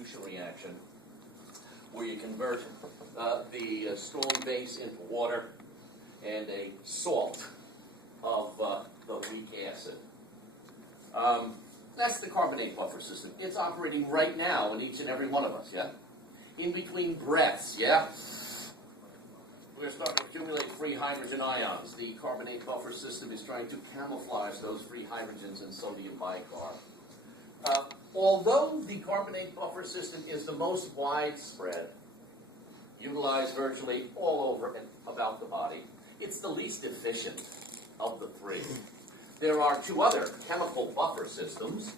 substitution reaction where you convert the strong base into water and a salt of the weak acid. That's the carbonate buffer system. It's operating right now in each and every one of us, yeah? In between breaths, yeah? We're starting to accumulate free hydrogen ions. The carbonate buffer system is trying to camouflage those free hydrogens in sodium bicarb. Although the carbonate buffer system is the most widespread, utilized virtually all over and about the body, it's the least efficient of the three. There are two other chemical buffer systems.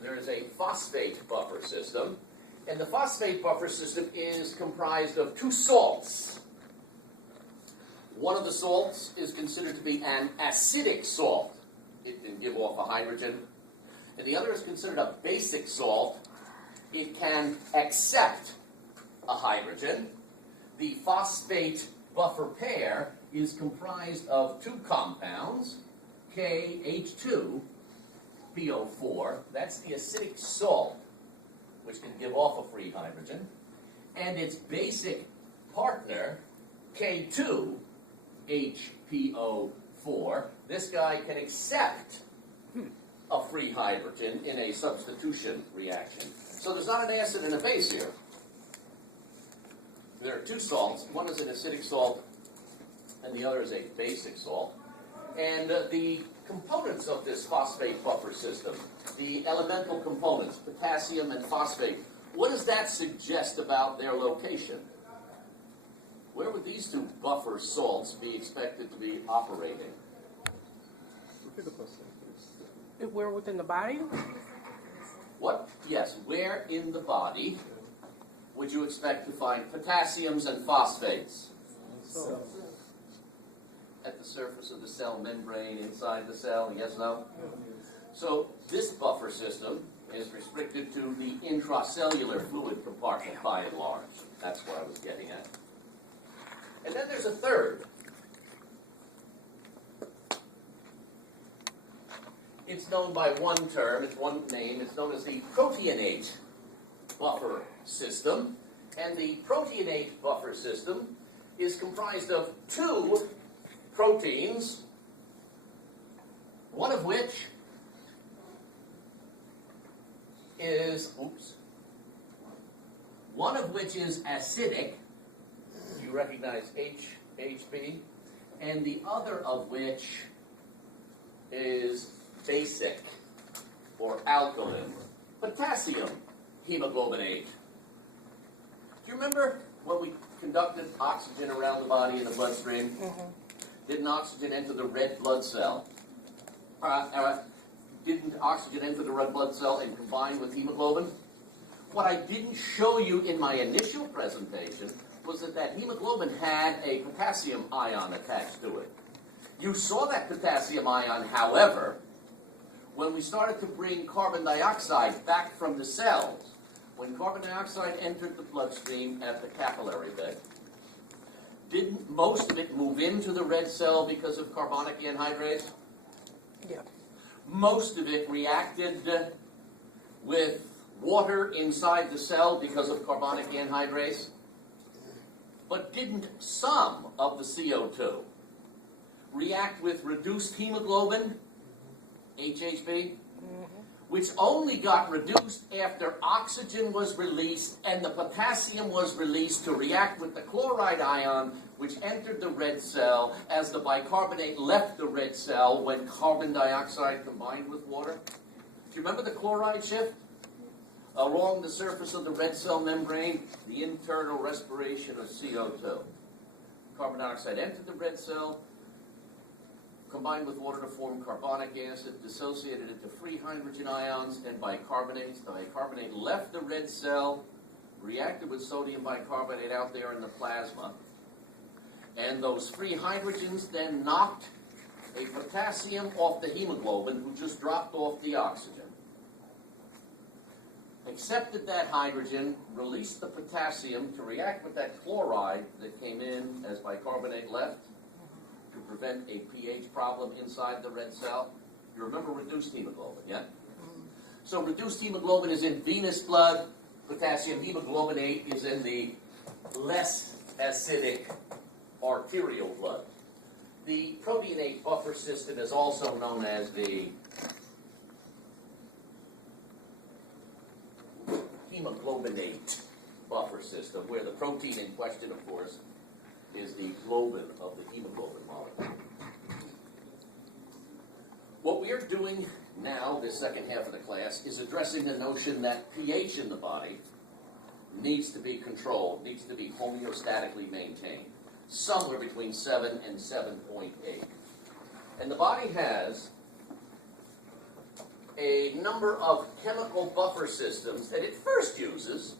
There is a phosphate buffer system, and the phosphate buffer system is comprised of two salts. One of the salts is considered to be an acidic salt. It can give off a hydrogen. And the other is considered a basic salt. It can accept a hydrogen. The phosphate buffer pair is comprised of two compounds, KH2PO4, that's the acidic salt, which can give off a free hydrogen, and its basic partner, K2HPO4. This guy can accept a free hydrogen in a substitution reaction. So there's not an acid and a base here. There are two salts. One is an acidic salt, and the other is a basic salt. And the components of this phosphate buffer system, the elemental components, potassium and phosphate, what does that suggest about their location? Where would these two buffer salts be expected to be operating? Where within the body? What? Yes, where in the body would you expect to find potassiums and phosphates? At the surface of the cell membrane, inside the cell, yes, no? So this buffer system is restricted to the intracellular fluid compartment by and large. That's what I was getting at. And then there's a third. It's known by one term, it's one name, it's known as the proteinate buffer system. And the proteinate buffer system is comprised of two proteins, one of which is acidic. You recognize HB, and the other of which is basic or alkaline, potassium hemoglobinate. Do you remember when we conducted oxygen around the body in the bloodstream? Mm-hmm. Didn't oxygen enter the red blood cell? Didn't oxygen enter the red blood cell and combine with hemoglobin? What I didn't show you in my initial presentation was that hemoglobin had a potassium ion attached to it. You saw that potassium ion, however, when we started to bring carbon dioxide back from the cells. When carbon dioxide entered the bloodstream at the capillary bed, didn't most of it move into the red cell because of carbonic anhydrase? Yeah. Most of it reacted with water inside the cell because of carbonic anhydrase. But didn't some of the CO2 react with reduced hemoglobin, HHB, which only got reduced after oxygen was released and the potassium was released to react with the chloride ion, which entered the red cell as the bicarbonate left the red cell when carbon dioxide combined with water? Do you remember the chloride shift? Along the surface of the red cell membrane, the internal respiration of CO2. Carbon dioxide entered the red cell, combined with water to form carbonic acid, dissociated into free hydrogen ions and bicarbonates. The bicarbonate left the red cell, reacted with sodium bicarbonate out there in the plasma, and those free hydrogens then knocked a potassium off the hemoglobin who just dropped off the oxygen. Accepted that hydrogen, released the potassium to react with that chloride that came in as bicarbonate left to prevent a pH problem inside the red cell. You remember reduced hemoglobin, yeah? So reduced hemoglobin is in venous blood. Potassium hemoglobinate is in the less acidic arterial blood. The proteinate buffer system is also known as the hemoglobinate buffer system, where the protein in question, of course, is the globin of the hemoglobin molecule. What we are doing now, this second half of the class, is addressing the notion that pH in the body needs to be controlled, needs to be homeostatically maintained, somewhere between 7 and 7.8. And the body has a number of chemical buffer systems that it first uses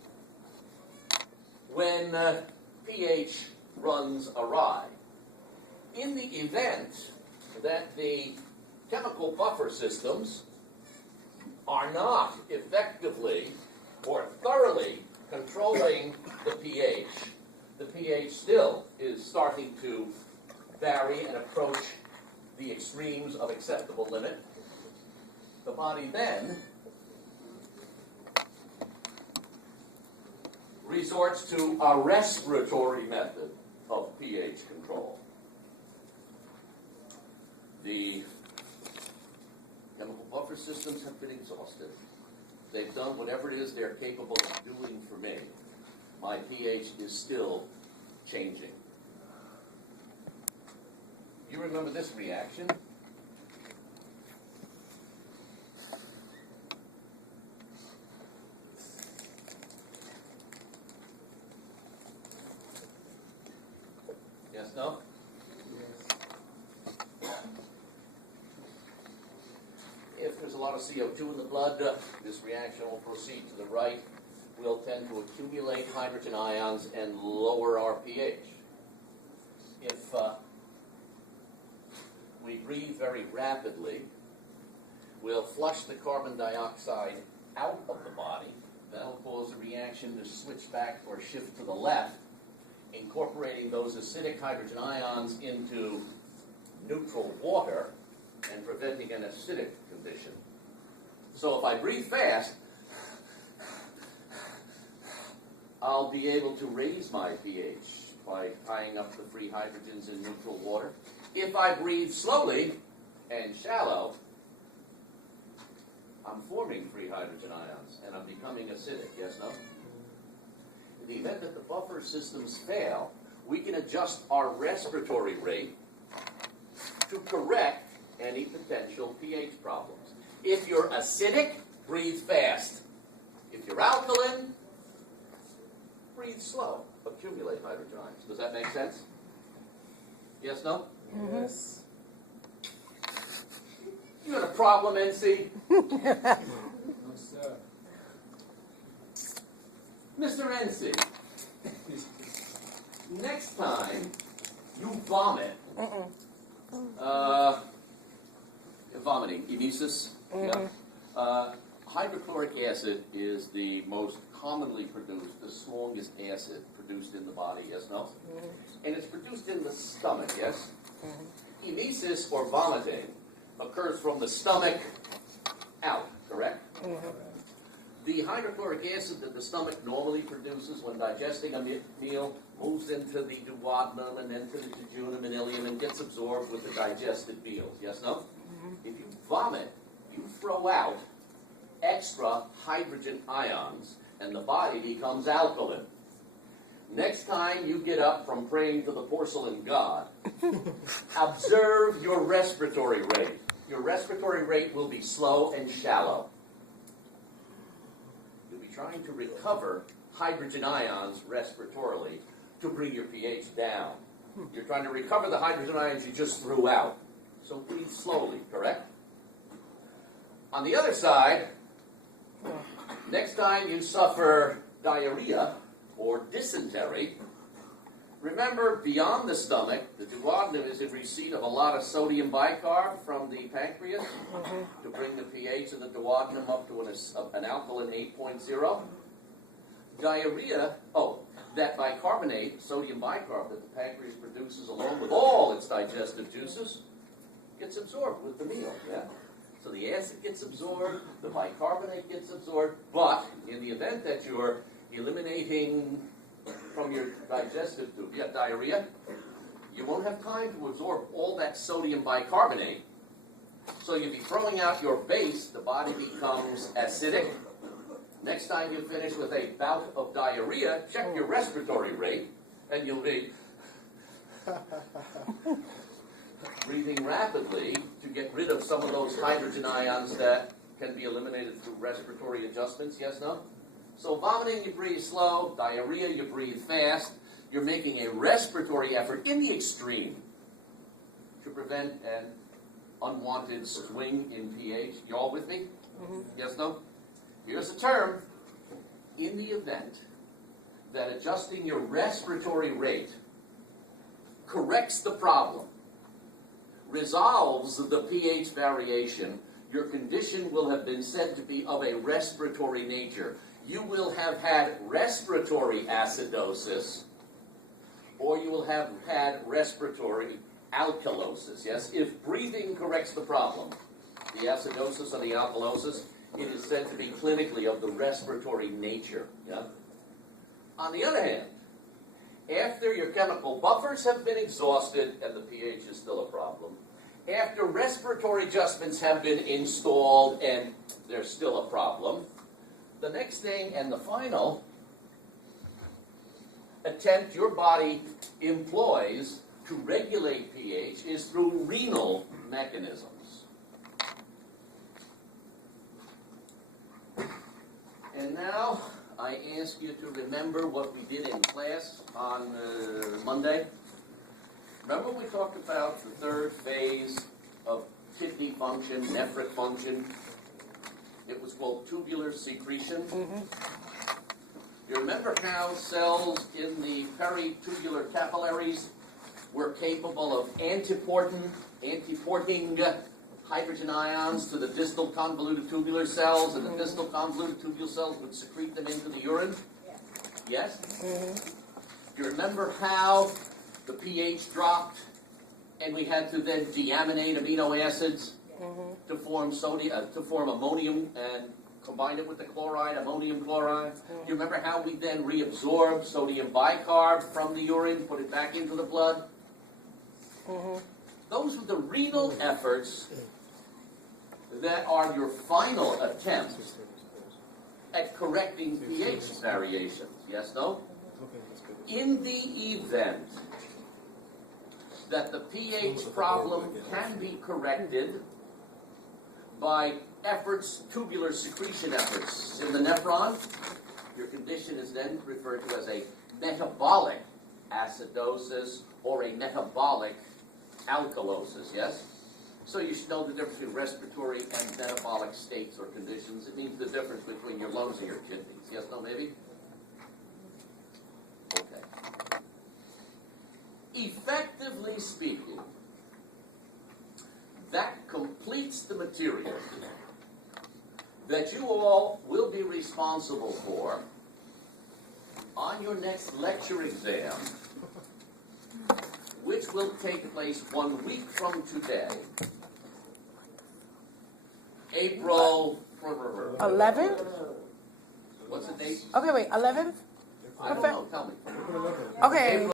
when pH runs awry. In the event that the chemical buffer systems are not effectively or thoroughly controlling the pH still is starting to vary and approach the extremes of acceptable limit. The body then resorts to a respiratory method of pH control. The chemical buffer systems have been exhausted. They've done whatever it is they're capable of doing for me. My pH is still changing. You remember this reaction? Yes, no? If there's a lot of CO2 in the blood, this reaction will proceed to the right. We'll tend to accumulate hydrogen ions and lower our pH. If we breathe very rapidly, we'll flush the carbon dioxide out of the body. That'll cause the reaction to switch back or shift to the left, incorporating those acidic hydrogen ions into neutral water and preventing an acidic condition. So if I breathe fast, I'll be able to raise my pH by tying up the free hydrogens in neutral water. If I breathe slowly and shallow, I'm forming free hydrogen ions and I'm becoming acidic, yes, no? In the event that the buffer systems fail, we can adjust our respiratory rate to correct any potential pH problems. If you're acidic, breathe fast. If you're alkaline, breathe slow. Accumulate hydrogen ions. Does that make sense? Yes, no? Yes. You had a problem, NC? No, sir. Mr. NC, next time you vomit, vomiting, emesis, hydrochloric acid is the most commonly produced, the strongest acid produced in the body, yes, no? And it's produced in the stomach, yes? Emesis, or vomiting, occurs from the stomach out, correct? The hydrochloric acid that the stomach normally produces when digesting a meal moves into the duodenum and then to the jejunum and ileum and gets absorbed with the digested meals, yes, no? If you vomit, you throw out extra hydrogen ions and the body becomes alkaline. Next time you get up from praying to the porcelain god, observe your respiratory rate. Your respiratory rate will be slow and shallow. You'll be trying to recover hydrogen ions respiratorily to bring your pH down. You're trying to recover the hydrogen ions you just threw out. So breathe slowly, correct? On the other side, next time you suffer diarrhea or dysentery, remember, beyond the stomach, the duodenum is in receipt of a lot of sodium bicarb from the pancreas to bring the pH of the duodenum up to an alkaline 8.0. Diarrhea, that bicarbonate, sodium bicarb that the pancreas produces along with all its digestive juices, gets absorbed with the meal, yeah? So the acid gets absorbed, the bicarbonate gets absorbed, but in the event that you're eliminating from your digestive tube, you have diarrhea, you won't have time to absorb all that sodium bicarbonate. So you'll be throwing out your base, the body becomes acidic. Next time you finish with a bout of diarrhea, check your respiratory rate, and you'll be breathing rapidly to get rid of some of those hydrogen ions that can be eliminated through respiratory adjustments, yes, no? So vomiting, you breathe slow. Diarrhea, you breathe fast. You're making a respiratory effort in the extreme to prevent an unwanted swing in pH. You all with me? Mm-hmm. Yes, no? Here's a term. In the event that adjusting your respiratory rate corrects the problem, resolves the pH variation, your condition will have been said to be of a respiratory nature. You will have had respiratory acidosis, or you will have had respiratory alkalosis, yes? If breathing corrects the problem, the acidosis or the alkalosis, it is said to be clinically of the respiratory nature, yeah? On the other hand, after your chemical buffers have been exhausted and the pH is still a problem, after respiratory adjustments have been installed and there's still a problem, the next thing and the final attempt your body employs to regulate pH is through renal mechanisms. And now I ask you to remember what we did in class on Monday. Remember we talked about the third phase of kidney function, nephric function? It was called tubular secretion. Mm-hmm. You remember how cells in the peritubular capillaries were capable of antiporting hydrogen ions to the distal convoluted tubular cells, and the distal convoluted tubular cells would secrete them into the urine? Yes? Mm-hmm. Do you remember how the pH dropped and we had to then deaminate amino acids to form to form ammonium and combine it with the chloride, ammonium chloride? Do you remember how we then reabsorbed sodium bicarb from the urine, put it back into the blood? Those were the renal efforts that are your final attempts at correcting pH variations. Yes, no? In the event that the pH problem can be corrected by efforts, tubular secretion efforts in the nephron, your condition is then referred to as a metabolic acidosis or a metabolic alkalosis, yes? So you should know the difference between respiratory and metabolic states or conditions. It means the difference between your lungs and your kidneys. Yes, no, maybe? Okay. Effectively speaking, that completes the material that you all will be responsible for on your next lecture exam, which will take place 1 week from today, April 11th? What's the date? Okay, wait, 11th? I don't know, tell me. Okay.